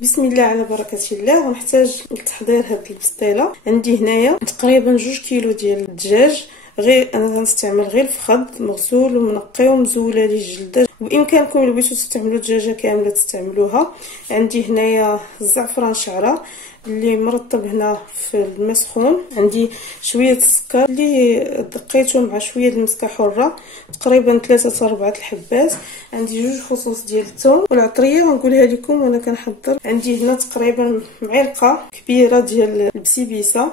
بسم الله على بركه الله. غنحتاج لتحضير هاد البسطيله. عندي هنايا تقريبا 2 كيلو ديال الدجاج، غير انا غنستعمل غير الفخذ مغسول ومنقي ومزوله ليه الجلده، بامكانكم الا بغيتو تستعملوا الدجاجه كامله تستعملوها. عندي هنايا الزعفران شعره اللي مرطب هنا في الماء سخون، عندي شويه السكر اللي دقيته مع شويه المسكه حره تقريبا 3 حتى 4 الحبات، عندي 2 فصوص ديال الثوم، والعطريه غنقولها لكم وانا كنحضر. عندي هنا تقريبا معلقه كبيره ديال البسيبيسه،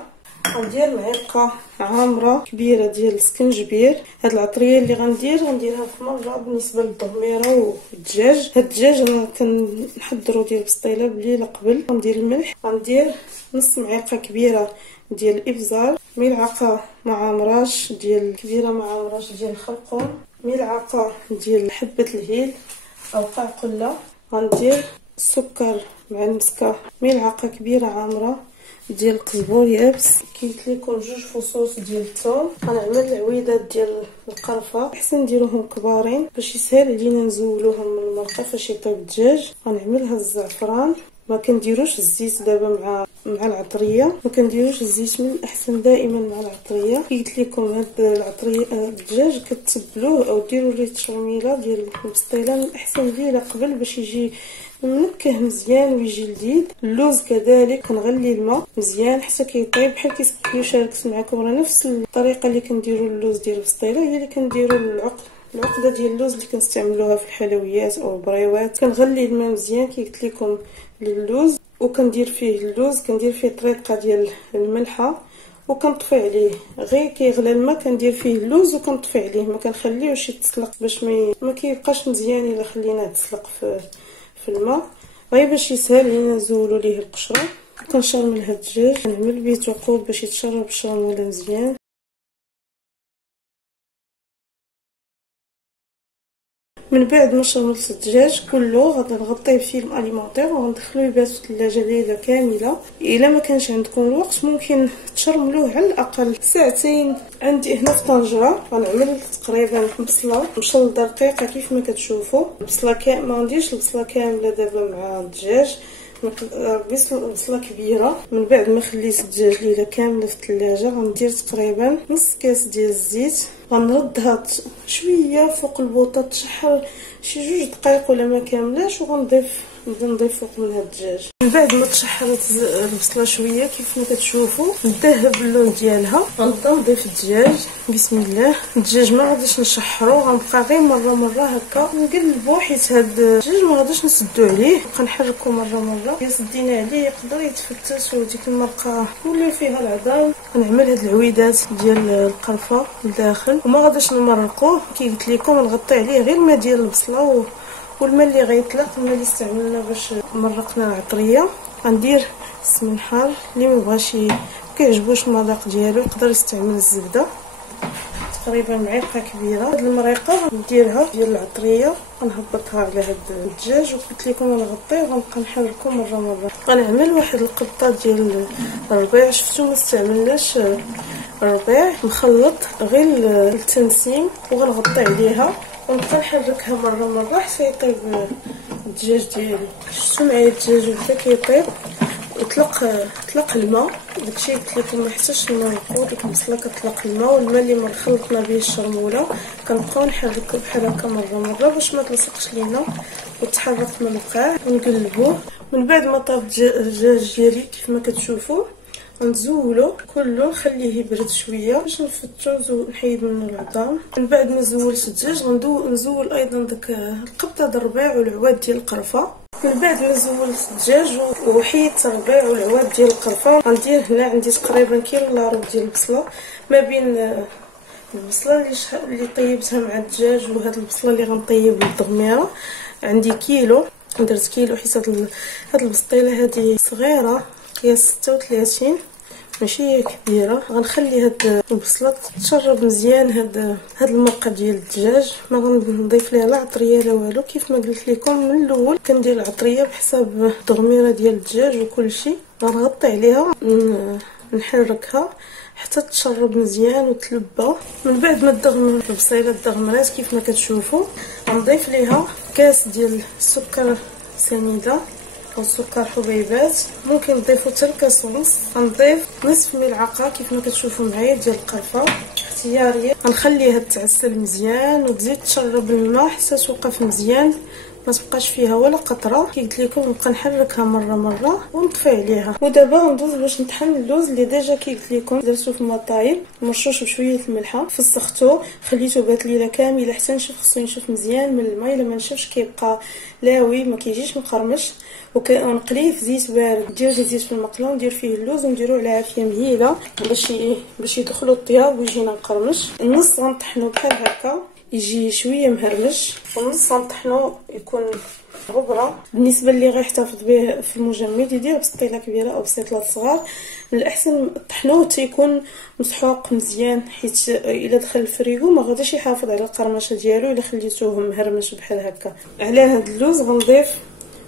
غندير معلقه عامره كبيره ديال السكنجبير. هاد العطريه اللي غنديرها في مره بالنسبه للضميره والدجاج. هاد الدجاج انا كنحضروا ديال البسطيله بليله قبل. غندير الملح، غندير نص معلقه كبيره ديال الابزار، ملعقه معامراش ديال كبيره معامراش ديال الخرقوم، ملعقه ديال حبه الهيل او قعقله، غندير السكر مع المسكه، ملعقه كبيره عامره ديال القزبور يابس، كيت لكم 2 فصوص ديال الثوم. غنعمل العويدات ديال القرفه، احسن نديروهم كبارين باش يسهل علينا نزولوهم من المرقه فاش يطيب الدجاج. غنعملها الزعفران، ما كنديروش الزيت دابا مع العطريه، ما كنديروش الزيت، من الاحسن دائما مع العطريه. قلت لكم هاد العطريه الدجاج كتبلوه او ديروا ليه تشرميله ديال البسطيله، من الاحسن ليه قبل باش يجي منكه مزيان ويجي لذيذ. اللوز كذلك كنغلي الماء مزيان حتى كيطيب بحال كيسكلو. شاركت معكم راه نفس الطريقه اللي كنديروا اللوز ديال البسطيله هي اللي كنديروا العقده ديال اللوز اللي كنستعملوها في الحلويات او البريوات. كنغلي الماء مزيان كي قلت لكم للوز، وكندير فيه اللوز، كندير فيه طريقه ديال الملحه وكنطفي عليه. غير كيغلى الماء كندير فيه اللوز وكنطفي عليه، ما كنخليوش يتسلق باش ما كيبقاش مزيان الا خليناه يتسلق في الماء، غير باش يسهل علينا نزولوا ليه القشره. كنشرمل هاد الدجاج، نعمل بيه ثقوب باش يتشرب الشرموله مزيان. من بعد ما شرملت الدجاج كله غادي نغطيه بفيلم اليمونطير وغندخلوه يبات في الثلاجه ليله كامله. الا ما كانش عندكم الوقت ممكن تشرملوه على الاقل ساعتين. عندي هنا في طنجره غنعمل تقريبا بصله مشلضه رقيقه كيف ما كتشوفوا. البصله ما غنديرش البصله كامله دابا مع الدجاج، بصله كبيره. من بعد ما خليت الدجاج ليله كامله في الثلاجه غندير تقريبا نص كاس ديال الزيت، غنردها شويه فوق البوطه تشحر شي 2 دقائق ولا ما كاملاش، نضيف فوق منها الدجاج. من بعد ما تشحرت البصله شويه كيف ما كتشوفوا ذهب اللون ديالها، غنبدا نضيف الدجاج. بسم الله. الدجاج ما غاديش نشحرو، غنبقى غير مره هكا نقلبو، حيت هاد الدجاج ما غاديش نسدو عليه، نبقى نحركو مره. الا سدينا عليه يقدر يتفتت وديك المرقه ولا فيها العظام. غنعمل هاد العويدات ديال القرفه لداخل وما غاديش نمرقوه. كي قلت لكم نغطي عليه غير الماء ديال البصله والماء اللي غيطلق، الماء اللي استعملنا باش مرقنا العطريه. غندير السمنحار، اللي ما بغاش كيعجبوش المذاق ديالو يقدر يستعمل الزبده، تقريبا معلقه كبيره. هاد المريقه نديرها ديال العطريه غنهبطها على هاد الدجاج، وقلت لكم غنغطيه وغنبقى نحركو مره. غنعمل واحد القبطه ديال الربيع. شفتوا ما استعملناش الربيع، نخلط غير التنسيم وغنغطي عليها ونبقى نحركها مره حتى يطيب الدجاج ديالي. شفتوا معايا الدجاج بدا كيطيب طلق الماء، داكشي قلت لكم ما يحتاجش نرقو. ديك البصله كتطلق الماء، والماء اللي خلطنا به الشرموله كنبقاو نحركو بحال هكا مره باش ما تلصقش لينا وتحرك من القاع، ونقلبوه. من بعد ما طاب الدجاج ديالي كيف ما كتشوفوا نزولو كله، نخليه يبرد شويه باش نفتو ونحيد منه العظام. من بعد ما زولت الدجاج نزول ايضا داك القبطه د الربيع والعواد ديال القرفه. من بعد ما زولت الدجاج وحيدت الربيع والعواد ديال القرفه غندير هنا عندي تقريبا كيلو الا ربع ديال البصله. ما بين البصله اللي طيبتها مع الدجاج وهاد البصله اللي غنطيب للضميره عندي كيلو. درت كيلو حيت هاد البسطيله هادي صغيره قياس 36 ماشي كبيره. غنخلي هاد البصله تشرب مزيان هاد المرقه ديال الدجاج. ما غنضيف ليها لا عطريه لا والو، كيف ما قلت لكم من الاول كندير العطريه بحساب التغميره ديال الدجاج وكل شيء. غنغطي عليها نحركها حتى تشرب مزيان وتلبى. من بعد ما تدغم البصيله دغمرات كيف ما كتشوفوا غنضيف ليها كاس ديال السكر سنيده والسكر حبيبات. ممكن نضيفو حتى الكاس ونص. غنضيف نصف ملعقه كيف ما كتشوفوا معايا ديال القرفه اختياريه. غنخليها تتعسل مزيان وتزيد تشرب الماء حتى توقف مزيان ما تبقاش فيها ولا قطره. كي قلت لكم نبقى نحركها مره ونطفي عليها. ودابا غندوز باش نطحن اللوز اللي ديجا كي قلت لكم درتو في الماء طايب، مرشوش بشويه الملحه، فسختو خليته بات ليله كامله حتى نشوف. خصو ينشف مزيان من الماء، الا ما نشفش كيبقى لاوي ما كيجيش مقرمش. ونقليه في زيت بارد. ندير زيت في المقله وندير فيه اللوز ونديرو على عافيه مهيله باش يدخلوا الطياب ويجينا مقرمش. النص غنطحنو بحال هكا يجي شويه مهرمش، والنص غنطحنو يكون غبره. بالنسبه اللي غيحتفظ به في المجمد يدير بسطيله كبيره او بسطيلات صغار. من الاحسن طحنوه تيكون مسحوق مزيان، حيت الا دخل الفريغو ما غاديش يحافظ على القرمشه ديالو الا خليتوه مهرمش بحال هكا. على هاد اللوز غنضيف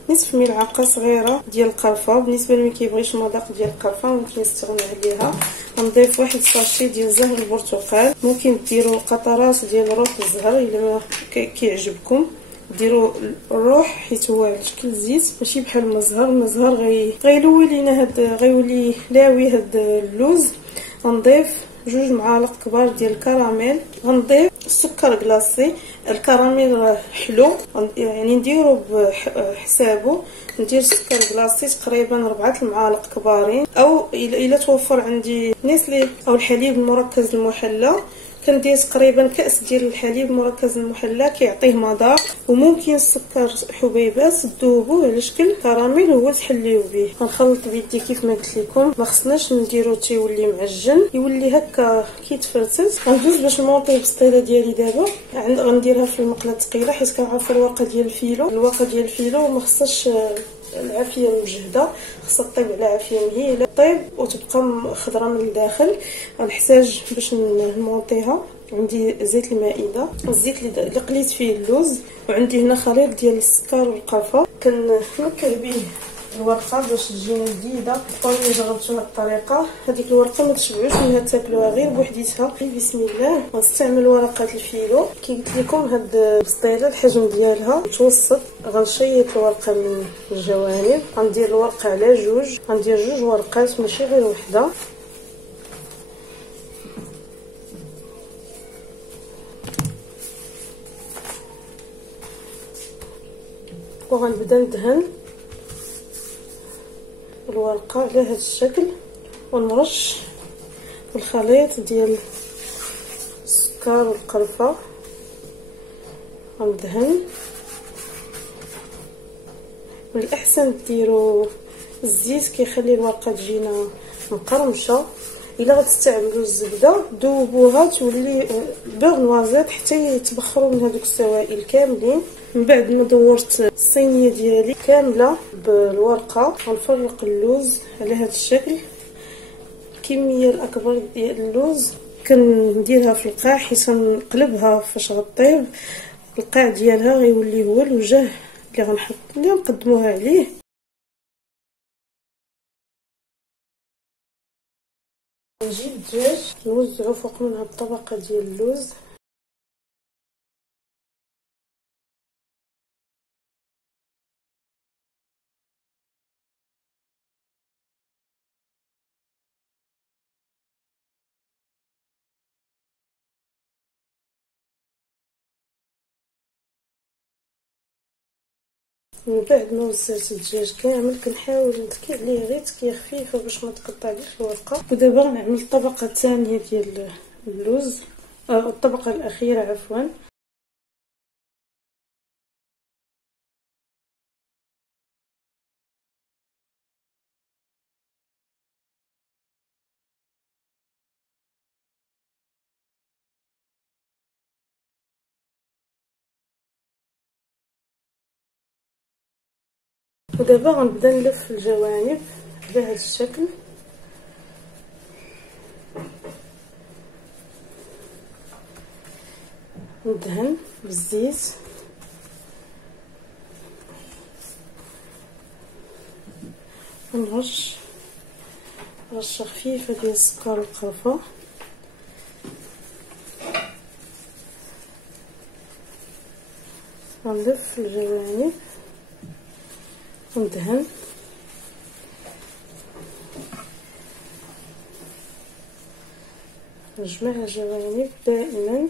نصف ملعقه صغيره ديال القرفه. بالنسبه لمن كيبغيش المذاق ديال القرفه ممكن يستغنى عليها. غنضيف واحد ساشي ديال زهر البرتقال. ممكن ديروا قطرات ديال روح الزهر الا ما كيعجبكم. ديروا الروح حيت هو على شكل زيت ماشي بحال المزهر. المزهر غيلوي لينا غيولي لاوي هاد اللوز. غنضيف 2 معالق كبار ديال الكراميل. غنضيف السكر كلاصي. الكراميل راه حلو يعني نديرو بحسابه. ندير سكر كلاصي تقريبا 4 المعالق كبارين، او الا توفر عندي نسلي او الحليب المركز المحلى كندير تقريبا كاس ديال الحليب المركز المحلى كيعطيه مذاق. وممكن السكر حبيبات تذوبوه على شكل كراميل وهو تحليو به. غنخلط بيدي كيف ما قلت لكم، ما خصناش نديرو تيولي معجن يولي هكا كيتفرتت. غندوز باش نمونطي البسطيله ديالي دابا. غنديرها في المقله ثقيله حيت كنعرفوا الورقه ديال الفيلو ما خصهاش العافيه مجهده، خصها طيب على عافيه مهيله طيب وتبقى خضره من الداخل. غنحتاج باش نمونطيها عندي زيت المائده، الزيت اللي قليت فيه اللوز، وعندي هنا خليط ديال السكر والقرفه. كنمكر به الورقه باش تجينا جديده. اللي جربتوا هاد الطريقه، هذيك الورقه ما تشبعوش منها تاكلوها غير بوحديتها. بسم الله. غنستعمل ورقه الفيلو كي قلت لكم. هاد البسطيله الحجم ديالها متوسط. غنشيط الورقه من الجوانب. غندير الورقه على 2. غندير 2 ورقات ماشي غير وحده. وغنبدا ندهن الورقه على هذا الشكل ونرش الخليط ديال السكر والقرفه. غندهن. من الاحسن ديروا الزيت كيخلي الورقه تجينا مقرمشه. الا غتستعملوا الزبده ذوبوها تولي بيغ نوازيط حتى يتبخروا من هذوك السوائل كاملين. من بعد ما دورت الصينيه ديالي كامله بالورقه غنفرق اللوز على هذا الشكل. الكميه الاكبر ديال اللوز كنديرها في القاع حيت نقلبها فاش غطيب. القاع ديالها غيولي هو الوجه اللي غنقدموها عليه. نجيب الدجاج نوزعو فوق منها الطبقه ديال اللوز. من بعد ما وزعت الدجاج كامل كنحاول نتكي عليه غير تكيه خفيفه باش ما تقطعليش الورقه. ودابا غنعمل الطبقه الثانيه ديال اللوز، الطبقه الاخيره عفوا. ودابا غنبدا نلف الجوانب على هذا الشكل. ندهن بالزيت ونرش رشه خفيفه ديال السكر والقرفه. غنلف الجوانب وندهن. نجمع الجوانب دائما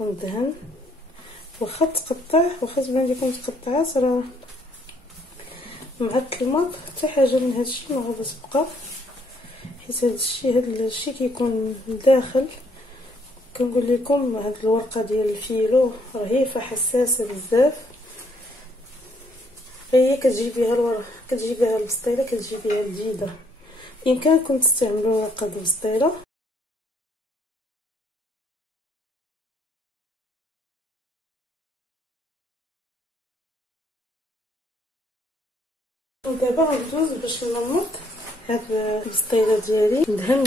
وندهن. واخا تقطع، واخا تبان لكم تقطعات، راه مع الظلمه حتى حاجه من هادشي ما غادي تبقى، حيت هادشي كيكون داخل. كنقول لكم هاد الورقه ديال الفيلو رهيفه حساسه بزاف. هي كتجيبيها البسطيله، كتجيبيها جديده. بامكانكم تستعملوا ورقه البسطيله. ودابا غندوز باش ننمط هاد البسطيله ديالي. ندهن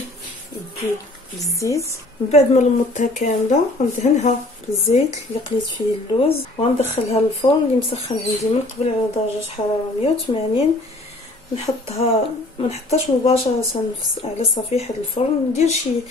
يدي بالزيت. من بعد ما لمطتها كامله غندهنها بالزيت اللي قليت فيه اللوز، وغندخلها للفرن اللي مسخن عندي من قبل على درجه حراره 180. نحطها، ما نحطهاش مباشره على صفيحه الفرن، ندير شي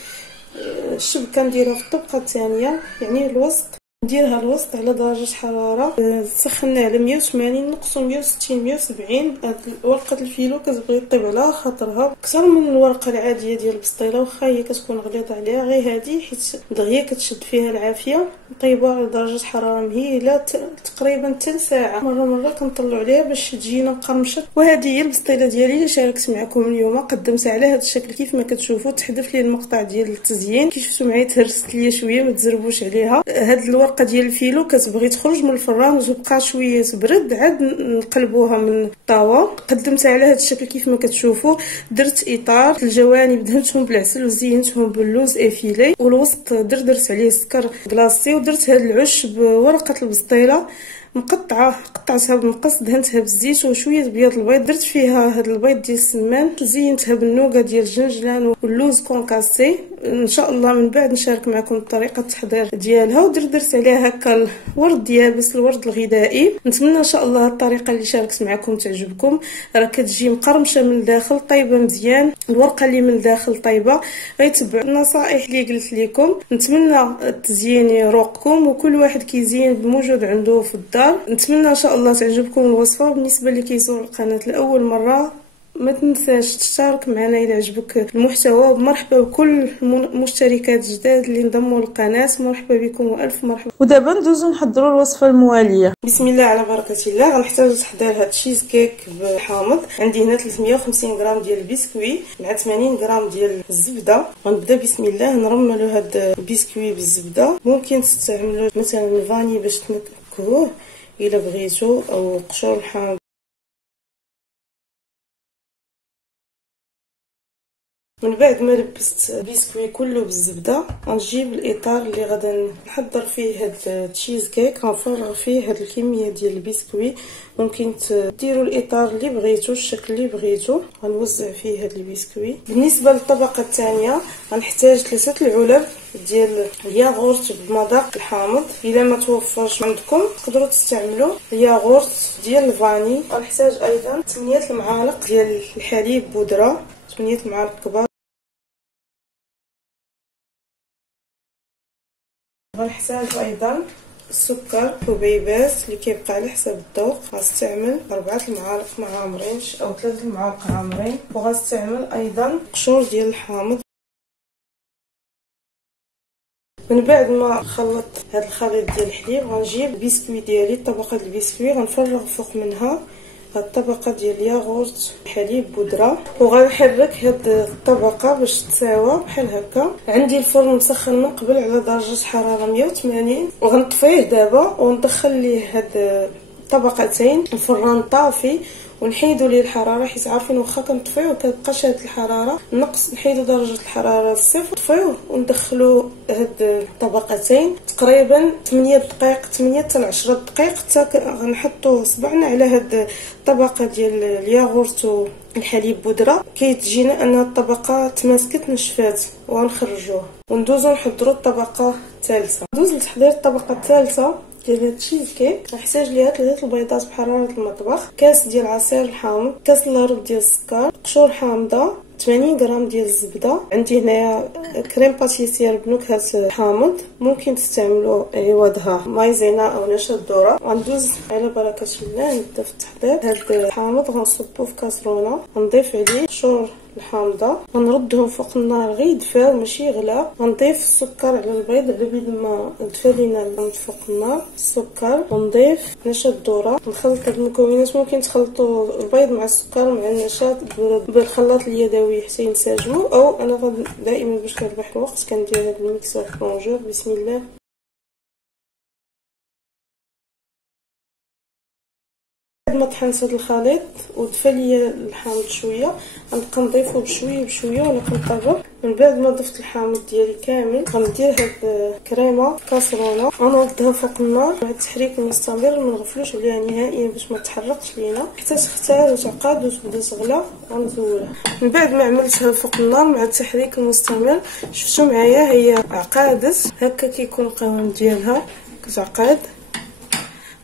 الشبكه نديرها في الطبقه الثانيه، يعني الوسط. نديرها الوسط على درجه حراره سخناها على 180، نقصوا 160 170. هاد ورقه الفيلو كتبغي طيب على خاطرها اكثر من الورقه العاديه ديال البسطيله، واخا هي كتكون غليظه عليها، غير هادي حيت دغيا كتشد فيها العافيه. نطيبوها على درجه حراره مهيله تقريبا حتى ساعه. مره كنطلعوا عليها باش تجينا مقرمشه. وهذه هي البسطيله ديالي اللي شاركت معكم اليوم. قدمتها على هذا الشكل كيف ما كتشوفوا. تحذف لي المقطع ديال التزيين كي شفتوا معايا، تهرست ليا شويه، ما تزربوش عليها. هاد الورقه ديال الفيلو كتبغي تخرج من الفران وتبقى شويه تبرد، عاد نقلبوها من الطاوه. قدمتها على هذا الشكل كيف ما كتشوفوا. درت اطار، الجوانب دهنتهم بالعسل وزينتهم باللوز افيلي، والوسط درت عليه سكر كلاصي، ودرت هذا العش بورقه البسطيله مقطعه، قطعتها بالمقص، دهنتها بالزيت وشويه بياض البيض. درت فيها هذا البيض ديال السمان، زينتها بالنوغا ديال الجنجلان واللوز كونكاسي. ان شاء الله من بعد نشارك معكم طريقه التحضير ديالها. ودرت عليها هكا الورد يابس، الورد الغذائي. نتمنى ان شاء الله الطريقه اللي شاركت معكم تعجبكم. راه كتجي مقرمشه من الداخل، طيبه مزيان، الورقه اللي من الداخل طيبه. غيتبعوا النصائح اللي قلت لكم. نتمنى التزيين يروقكم، وكل واحد كيزين بموجود عنده في الدار. نتمنى ان شاء الله تعجبكم الوصفه. بالنسبه اللي كيزور القناه لاول مره، ما تنساش تشترك معنا الى عجبك المحتوى. مرحبا بكل المشتركات جداد اللي انضموا للقناه، مرحبا بكم والف مرحبا. ودابا ندوزو نحضروا الوصفه المواليه. بسم الله على بركه الله. غنحتاجو تحضير هاد التشيز كيك بالحامض. عندي هنا 350 غرام ديال البسكوي مع 80 غرام ديال الزبده. غنبدا بسم الله نرملو هاد البسكوي بالزبده. ممكن تستعملوا مثلا الفاني باش تنكهوه الا بغيتو، او قشور الحامض. من بعد ما لبست البسكوي كله بالزبده، غنجيب الاطار اللي غادي نحضر فيه هاد التشيز كيك. غنفرغ فيه هاد الكميه ديال البسكوي. ممكن ديروا الاطار اللي بغيتو، الشكل اللي بغيتو. غنوزع فيه هاد البسكوي. بالنسبه للطبقه الثانيه غنحتاج 3 العلب ديال الياغورت بمذاق الحامض. الا ما توفرش عندكم تقدروا تستعملوا الياغورت ديال الفاني. غنحتاج ايضا 8 المعالق ديال الحليب بودره، 8 المعالق كبار. غنحتاج ايضا السكر حبيبات اللي كيبقى على حسب الذوق. غنستعمل 4 المعالق عامرين او 3 المعالق عامرين. وغنستعمل ايضا قشور ديال الحامض. من بعد ما خلط هذا الخليط ديال الحليب، غنجيب البسكوي ديالي، طبقه البسكوي غنفرغ فوق منها هاد الطبقه ديال الياغورت حليب بودره، وغنحرك هاد الطبقه باش تساوى بحال هكا. عندي الفرن مسخن من قبل على درجه حراره 180، وغنطفيه دابا وندخل ليه هاد الطبقتين. الفران طافي ونحيدو ليه الحراره، حيت عارفين واخا كنطفيوه كتبقاش هاد الحراره. نقص نحيدو درجه الحراره للصفر، نطفيوه وندخلو هاد الطبقتين تقريبا 8 دقائق، 8 حتى 10 دقائق، حتى غنحطو صبعنا على هاد الطبقه ديال الياغورت والحليب بودره. كيتجينا ان الطبقه تماسكت نشفات، وغنخرجوه وندوزو نحضروا الطبقه الثالثه. ندوز لتحضير الطبقه الثالثه. ديال هاد التشيز كيك غنحتاج ليها 3 البيضات بحراره المطبخ، كاس ديال عصير الحامض، كاس لارب ديال السكر، قشور حامضه، 80 غرام ديال الزبده. عندي هنايا كريم باتيسير بنكهه حامض، ممكن تستعملوا عوضها مايزينا او نشا الذره. غندوز على بركه الله نبدا في التحضير. هاد الحامض غنصبو في كاسرونه، غنضيف عليه قشور الحامضه، غنردهم فوق النار غير يدفاو ماشي يغلى. غنضيف السكر على البيض على بيد ما دفا لينا البيض فوق النار، السكر، ونضيف نشا الذره. نخلط هاد المكونات، ممكن تخلطوا البيض مع السكر مع النشا بالخلاط اليدوي حتى ينسجموا، او انا دائما باش نربح الوقت كندير هاد الميكسور بلونجور. بسم الله. بعد ما طحنت هاد الخليط ودفى ليا الحامض شويه، غنبقى نضيفو بشويه بشويه ولا كنقرب. من بعد ما ضفت الحامض ديالي كامل غندير هاد الكريمه في كاسرونه، غنوضها فوق النار مع التحريك المستمر، ما نغفلوش عليها نهائيا باش ما تحرقش لينا حتى تختار وتعقد وتبدا تغلى. غنزولها من بعد ما عملتها فوق النار مع التحريك المستمر. شفتوا معايا هي عقادت هكا كيكون القوام ديالها كتعقد.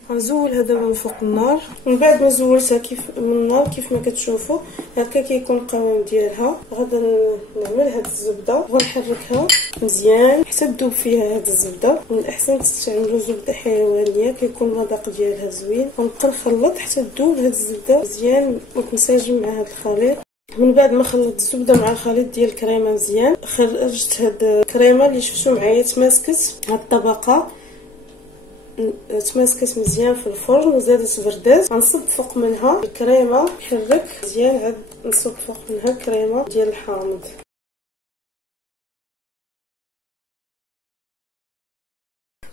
غنزولها دابا من فوق النار. من بعد ما زولتها كيف من النار كيف ما كتشوفوا هكا كيكون القوام ديالها. غادا نعمل هاد الزبده ونحركها مزيان حتى تذوب فيها هاد الزبده. من الاحسن تستعملوا زبده حيوانيه كيكون المذاق ديالها زوين. غنبقى نخلط حتى تذوب هاد الزبده مزيان وتنسجم مع هاد الخليط. من بعد ما خلطت الزبده مع الخليط ديال الكريمه مزيان، خرجت هاد الكريمه اللي شفتوا معايا تماسكت. هاد الطبقه تماسكت مزيان في الفرن وزادت بردات. غنصب فوق منها الكريمه، نحرك مزيان عاد نصب فوق منها الكريمه ديال الحامض.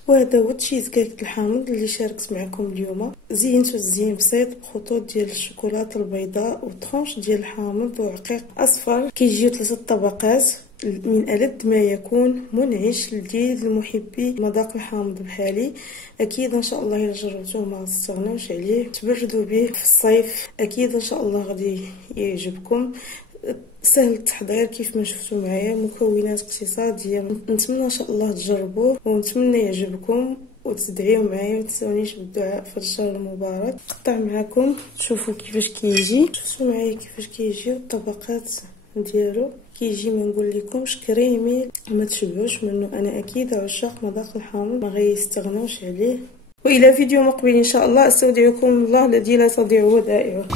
وهذا هو تشيز كيك الحامض اللي شاركت معكم اليوم. زينته تزيين بسيط بخطوط ديال الشوكولاته البيضاء وطرونش ديال الحامض وعقيق اصفر. كيجيو 3 طبقات من ألذ ما يكون، منعش لذيذ لمحبي مذاق الحامض بحالي. اكيد ان شاء الله الا جربتوه ما تستغناوش عليه، تبردوا به في الصيف. اكيد ان شاء الله غادي يعجبكم. سهل التحضير كيف ما شفتوا معايا، مكونات اقتصاديه. نتمنى ان شاء الله تجربوه ونتمنى يعجبكم وتدعيو معايا وتنسونيش بالدعاء في الشهر المبارك. نقطع معكم تشوفوا كيفاش كيجي. شفتوا معايا كيفاش كيجيو الطبقات ديالو. كيجي ما نقول لكمش كريمي ما تشبعوش منه. انا اكيد عشاق مذاق الحامض ما غيستغناوش عليه. والى فيديو مقبل ان شاء الله. استودعكم الله الذي لا تضيع ودائعه.